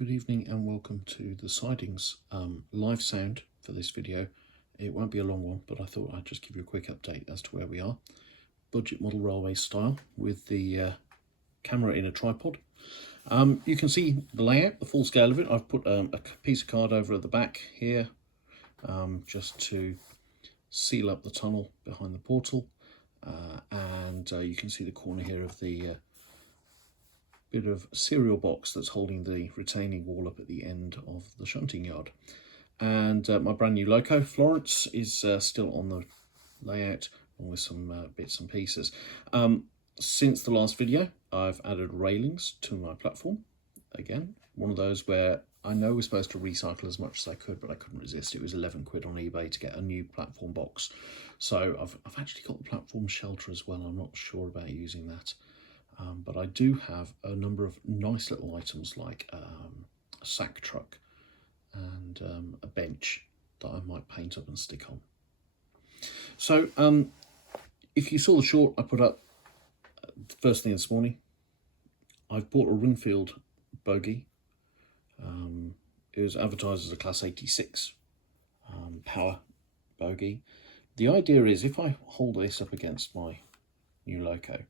Good evening and welcome to the sidings live sound for this video. It won't be a long one, but I thought I'd just give you a quick update as to where we are. Budget model railway style with the camera in a tripod. You can see the layout, the full scale of it. I've put a piece of card over at the back here just to seal up the tunnel behind the portal, and you can see the corner here of the bit of cereal box that's holding the retaining wall up at the end of the shunting yard. And my brand new loco, Florence, is still on the layout along with some bits and pieces. Since the last video, I've added railings to my platform. Again, one of those where I know we're supposed to recycle as much as I could, but I couldn't resist. It was 11 quid on eBay to get a new platform box. So I've actually got the platform shelter as well. I'm not sure about using that. But I do have a number of nice little items like a sack truck and a bench that I might paint up and stick on. So if you saw the short I put up first thing this morning, I've bought a Ringfield bogie. It was advertised as a class 86 power bogie. The idea is if I hold this up against my new loco,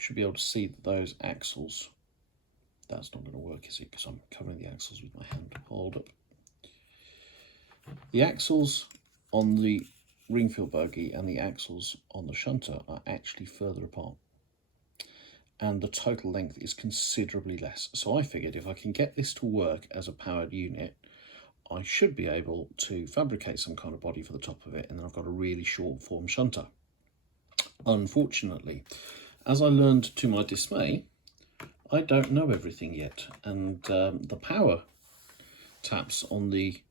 should be able to see that those axles, that's not going to work, is it? Because I'm covering the axles with my hand. Hold up. The axles on the Ringfield bogie and the axles on the shunter are actually further apart, and the total length is considerably less. So I figured if I can get this to work as a powered unit, I should be able to fabricate some kind of body for the top of it, and then I've got a really short form shunter. Unfortunately, as I learned to my dismay, I don't know everything yet, and the power taps on the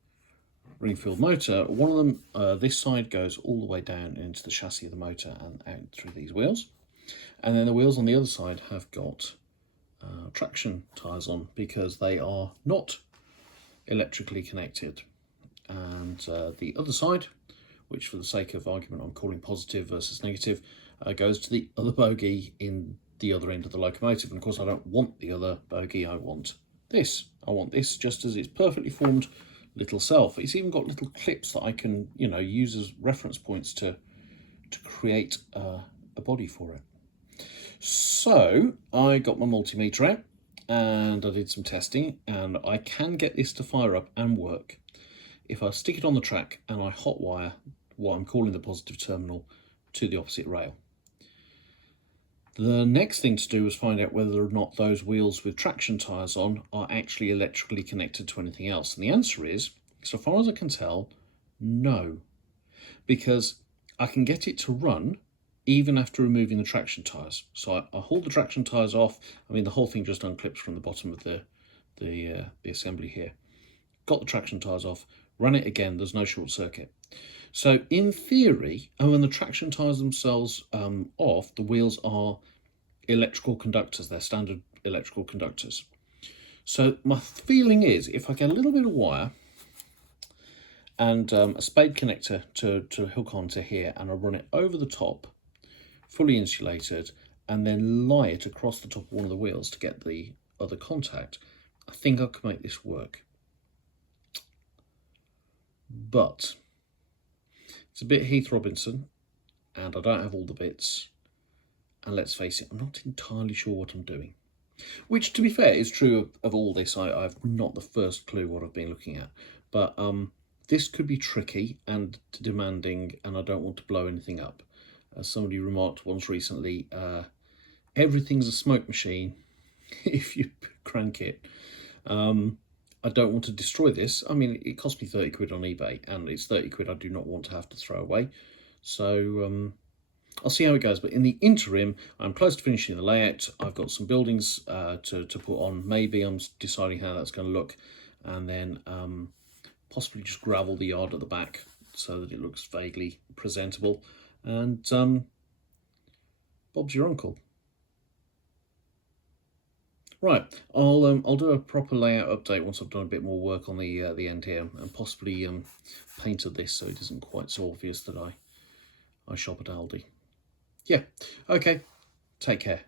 Ringfield motor, one of them, this side goes all the way down into the chassis of the motor and out through these wheels, and then the wheels on the other side have got traction tyres on because they are not electrically connected, and the other side, which for the sake of argument I'm calling positive versus negative, goes to the other bogie in the other end of the locomotive. And of course I don't want the other bogie, I want this. I want this just as its perfectly formed little self. It's even got little clips that I can, you know, use as reference points to create a body for it. So I got my multimeter out and I did some testing, and I can get this to fire up and work if I stick it on the track and I hotwire what I'm calling the positive terminal to the opposite rail. The next thing to do is find out whether or not those wheels with traction tyres on are actually electrically connected to anything else. And the answer is, so far as I can tell, no. Because I can get it to run even after removing the traction tyres. So I hold the traction tyres off. I mean, the whole thing just unclips from the bottom of the assembly here. Got the traction tyres off, run it again, there's no short circuit. So in theory, when the traction tyres themselves off, the wheels are electrical conductors. They're standard electrical conductors. So my feeling is if I get a little bit of wire and a spade connector to hook onto here, and I run it over the top, fully insulated, and then lie it across the top of one of the wheels to get the other contact, I think I can make this work. But it's a bit Heath Robinson, and I don't have all the bits, and let's face it, I'm not entirely sure what I'm doing. Which, to be fair, is true of all this. I've not the first clue what I've been looking at, but this could be tricky and demanding, and I don't want to blow anything up. As somebody remarked once recently, everything's a smoke machine if you crank it. I don't want to destroy this. I mean, it cost me 30 quid on eBay, and it's 30 quid I do not want to have to throw away. So I'll see how it goes. But in the interim, I'm close to finishing the layout. I've got some buildings to put on. Maybe I'm deciding how that's going to look, and then possibly just gravel the yard at the back so that it looks vaguely presentable. And Bob's your uncle. Right, I'll do a proper layout update once I've done a bit more work on the end here, and possibly painted this so it isn't quite so obvious that I shop at Aldi. Yeah, okay, take care.